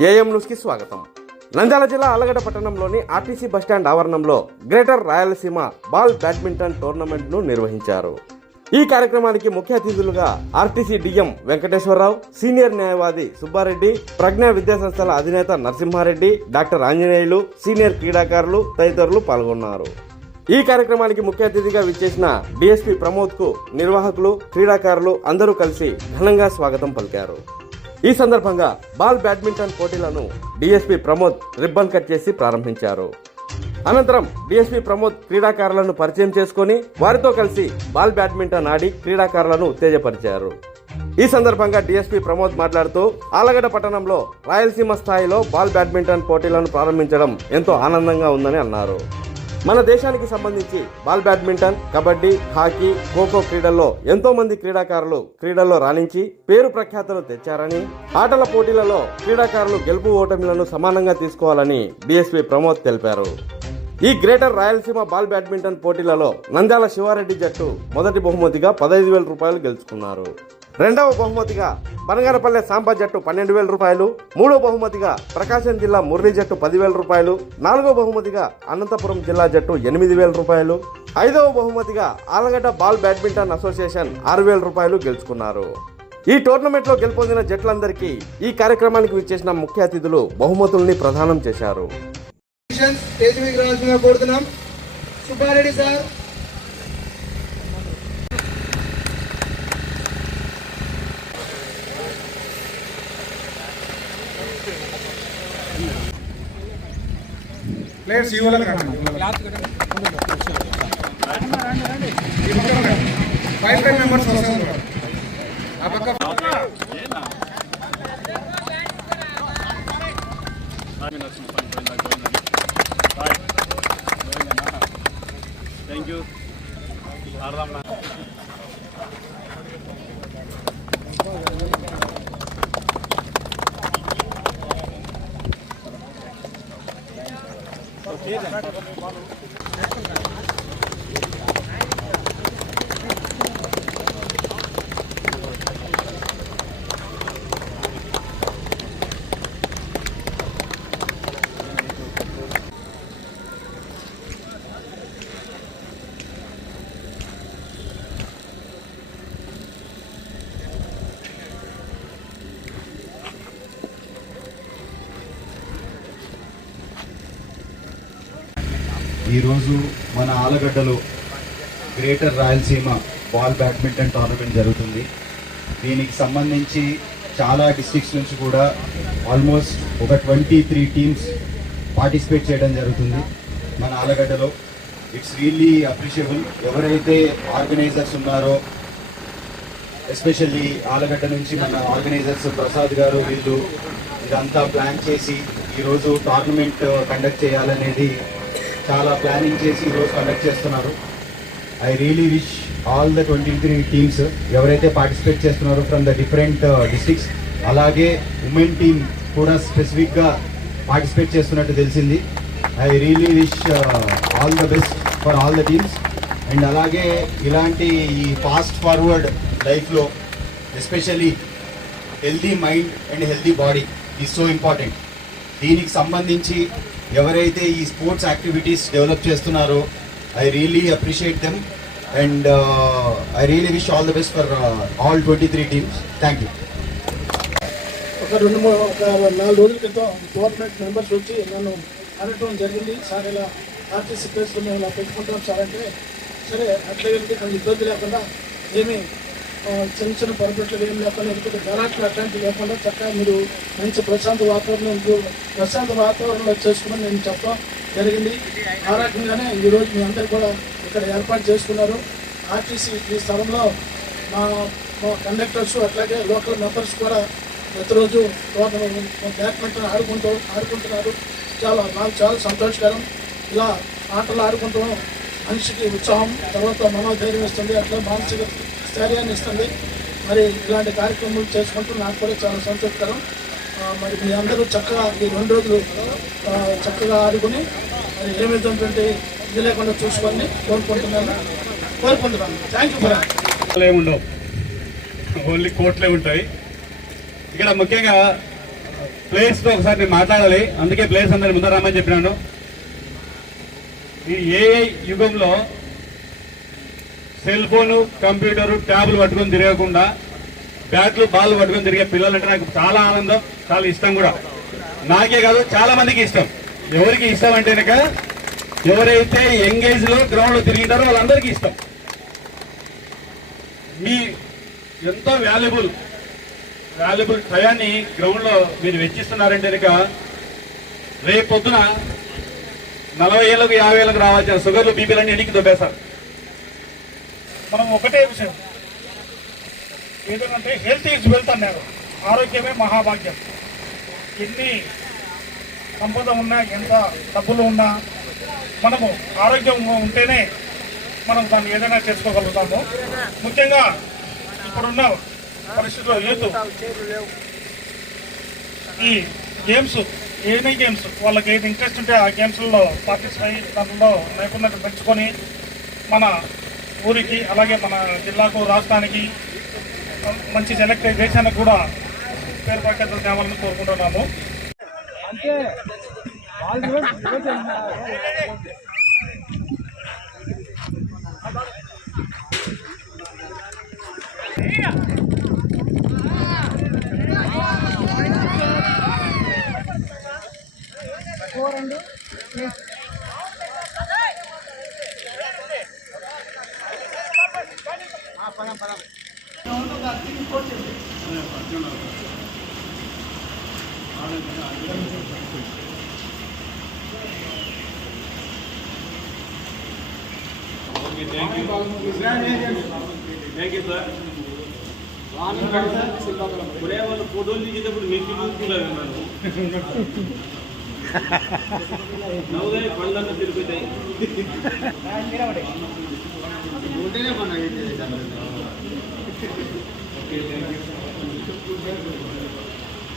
AM న్యూస్కి స్వాగతం. నంద్యాల జిల్లా ఆలగడ్డ పట్టణంలోని ఆర్టీసీ బస్టాండ్ ఆవరణంలో గ్రేటర్ రాయలసీమ బాల్ బ్యాడ్మింటన్ టోర్నమెంట్ను నిర్వహించారు. ఈ కార్యక్రమానికి ముఖ్య అతిథులుగా ఆర్టీసీ డిఎం వెంకటేశ్వరరావు సీనియర్ న్యాయవాది సుబ్బారెడ్డి ప్రజ్ఞా విద్యాసంస్థల అధినేత నరసింహారెడ్డి డాక్టర్ ఆంజనేయులు సీనియర్ క్రీడాకారులు తదితరులు పాల్గొన్నారు. ఈ కార్యక్రమానికి ముఖ్య అతిథిగా విచ్చేసిన డిఎస్పీ ప్రమోద్కు నిర్వాహకులు క్రీడాకారులు అందరూ కలిసి ఘనంగా స్వాగతం పలికారు. ఈ సందర్భంగా బాల్ బ్యాడ్మింటన్ పోటీలను డిఎస్పీ ప్రమోద్ రిబ్బన్ కట్ చేసి ప్రారంభించారు. అనంతరం డిఎస్పీ ప్రమోద్ క్రీడాకారులను పరిచయం చేసుకుని వారితో కలిసి బాల్ బ్యాడ్మింటన్ ఆడి క్రీడాకారులను ఉత్తేజపరిచారు. ఈ సందర్భంగా డిఎస్పీ ప్రమోద్ మాట్లాడుతూ ఆలగడ్డ పట్టణంలో రాయలసీమ స్థాయిలో బాల్ బ్యాడ్మింటన్ పోటీలను ప్రారంభించడం ఎంతో ఆనందంగా ఉందని అన్నారు. మన దేశానికి సంబంధించి ball badminton kabaddi hockey kho kho క్రీడల్లో ఎంతో మంది క్రీడాకారులు క్రీడల్లో రాణించి పేరు ప్రఖ్యాతలు తెచ్చారని ఆటల పోటీలలో క్రీడాకారులు గెలుపు ఓటమిలను సమానంగా తీసుకోవాలని డిఎస్పీ ప్రమోద్ తెలిపారు. ఈ గ్రేటర్ రాయలసీమ బాల్ బ్యాడ్మింటన్ పోటీలలో నంద్యాల శివారెడ్డి జట్టు మొదటి బహుమతిగా పదహైదు వేల రూపాయలు గెలుచుకున్నారు. రెండవ బహుమతిగా పనగారపల్లె సాంబా జట్టు పన్నెండు వేల రూపాయలు మూడో బహుమతిగా ప్రకాశం జిల్లా మురళి జట్టు పదివేల రూపాయలు నాలుగో బహుమతిగా అనంతపురం జిల్లా జట్టు ఎనిమిది వేల రూపాయలు ఐదవ బహుమతిగా ఆలగడ్డ బాల్ బ్యాడ్మింటన్ అసోసియేషన్ ఆరు వేల రూపాయలు గెలుచుకున్నారు. ఈ టోర్నమెంట్లో గెలుపొందిన జట్లందరికీ ఈ కార్యక్రమానికి విచ్చేసిన ముఖ్య అతిథులు బహుమతుల్ని ప్రదానం చేశారు. సుబ్బారెడ్డి సార్ ప్లేయర్స్ యువలకు ఫైవ్ ఫైవ్ మెంబర్స్ వస్తారు ఆ పక్క థ్యాంక్ యూ দিয়ে দেন ఈరోజు మన ఆలగడ్డలో greater Rayalaseema ball badminton tournament జరుగుతుంది. దీనికి సంబంధించి చాలా డిస్టిక్స్ నుంచి కూడా ఆల్మోస్ట్ ఒక ట్వంటీ త్రీ టీమ్స్ పార్టిసిపేట్ చేయడం జరుగుతుంది మన ఆలగడ్డలో. ఇట్స్ రియల్లీ అప్రిషియబుల్ ఎవరైతే ఆర్గనైజర్స్ ఉన్నారో ఎస్పెషల్లీ ఆలగడ్డ నుంచి మన ఆర్గనైజర్స్ ప్రసాద్ గారు వీళ్ళు ఇదంతా ప్లాన్ చేసి ఈరోజు టోర్నమెంట్ కండక్ట్ చేయాలనేది చాలా ప్లానింగ్ చేసి ఈరోజు కండక్ట్ చేస్తున్నారు. I really wish all the twenty three teams ఎవరైతే పార్టిసిపేట్ చేస్తున్నారో ఫ్రమ్ ద డిఫరెంట్ డిస్ట్రిక్ట్స్ అలాగే ఉమెన్ టీమ్ కూడా స్పెసిఫిక్గా పార్టిసిపేట్ చేస్తున్నట్టు తెలిసింది. I really wish all the best for all the teams and అలాగే ఇలాంటి ఈ ఫాస్ట్ ఫార్వర్డ్ లైఫ్లో especially healthy mind and healthy body is so important దీనికి సంబంధించి ఎవరైతే ఈ స్పోర్ట్స్ యాక్టివిటీస్ డెవలప్ చేస్తున్నారో I really appreciate them and I really wish all the best for all twenty three teams thank you ఒక రెండు మూడు ఒక నాలుగు రోజుల క్రితం గవర్నమెంట్ మెంబర్స్ వచ్చి నన్ను అడగటం జరిగింది. సార్ ఇలా ఆర్టీసీ ప్లేస్లో మేము ఇలా పెట్టుకుంటాం సార్ అంటే సరే అట్లా వెళ్తే కొంచెం ఇబ్బంది లేకుండా ఏమి చిన్న చిన్న పొరపాట్లు ఏం లేకుండా ఎందుకంటే గలాట్లు అట్లాంటివి లేకుండా చక్కగా మీరు మంచి ప్రశాంత వాతావరణం ప్రశాంత వాతావరణంలో చేసుకోమని నేను చెప్పడం జరిగింది. ఆ రకంగానే ఈరోజు మీ అందరు కూడా ఇక్కడ ఏర్పాటు చేసుకున్నారు. ఆర్టీసీ ఈ స్థలంలో మా మా కండక్టర్స్ అట్లాగే లోకల్ మెంబర్స్ కూడా ప్రతిరోజు బ్యాడ్మింటన్ ఆడుకుంటూ ఆడుకుంటున్నారు. చాలా నాకు చాలా సంతోషకరం. ఇలా ఆటలు ఆడుకుంటాం మనిషికి ఉత్సాహం తర్వాత మనోధైర్యం ఇస్తుంది. అట్లా మానసిక స్థైర్యాన్ని ఇస్తుంది. మరి ఇలాంటి కార్యక్రమాలు చేసుకుంటూ నాకు కూడా చాలా సంతృప్తికరం మరి మీ అందరూ చక్కగా ఈ రెండు రోజులు చక్కగా ఆడుకుని మరి ఏ విధమైనటువంటి ఇది లేకుండా చూసుకోవాలని కోరుకుంటున్నాను కోరుకుంటున్నాను థ్యాంక్ యూ ఫర్ ఏముండవు ఓన్లీ కోట్లే ఉంటాయి. ఇక్కడ ముఖ్యంగా ప్లేస్తో ఒకసారి నేను మాట్లాడాలి. అందుకే ప్లేస్ అందరి ముందర రమ్మని చెప్పినాను. ఈ ఏఐ యుగంలో సెల్ ఫోన్ కంప్యూటర్ ట్యాబ్లు పట్టుకొని తిరగకుండా బ్యాట్లు బాల్ పట్టుకొని తిరిగే పిల్లలంటే నాకు చాలా ఆనందం చాలా ఇష్టం కూడా. నాకే కాదు చాలా మందికి ఇష్టం. ఎవరికి ఇష్టం అంటే కనుక ఎవరైతే ఎంగేజ్లో గ్రౌండ్లో తిరిగింటారో వాళ్ళందరికీ ఇష్టం. మీ ఎంతో వాల్యుబుల్ వాల్యుబుల్ టయాన్ని గ్రౌండ్లో మీరు వెచ్చిస్తున్నారంటే కనుక రేపు పొద్దున నలభై ఏళ్ళకు యాభై ఏళ్ళకు రావాల్సిన షుగర్లు బీపీలన్నీ ఎన్నికి దొబ్బేస్తారు. మనం ఒకటే విషయం. ఏదంటే హెల్త్ ఈజ్ వెల్త్ అన్నారు. ఆరోగ్యమే మహాభాగ్యం. ఎన్ని సంపద ఉన్నా ఎంత డబ్బులు ఉన్నా మనము ఆరోగ్యంగా ఉంటేనే మనం దాన్ని ఏదైనా చేసుకోగలుగుతాము. ముఖ్యంగా ఇప్పుడున్న పరిస్థితుల్లో యూత్ ఈ గేమ్స్ ఏనీ గేమ్స్ వాళ్ళకి ఏది ఇంట్రెస్ట్ ఉంటే ఆ గేమ్స్లో పార్టిసిపేట్ దాంట్లో నైపుణ్యత పెంచుకొని మన ఊరికి అలాగే మన జిల్లాకు రాష్ట్రానికి మంచి సెలెక్ట్ అయ్యి దేశానికి కూడా పేరు ప్రఖ్యాతలు తేవాలని కోరుకుంటున్నాము. థ్యాంక్ యూ సార్ ఒరే వాళ్ళు ఫోటోలు దిగేటప్పుడు మీరు చూసుకున్నారు నవ్వుగా పళ్ళంతా తిరుగుతాయి okay, thank you.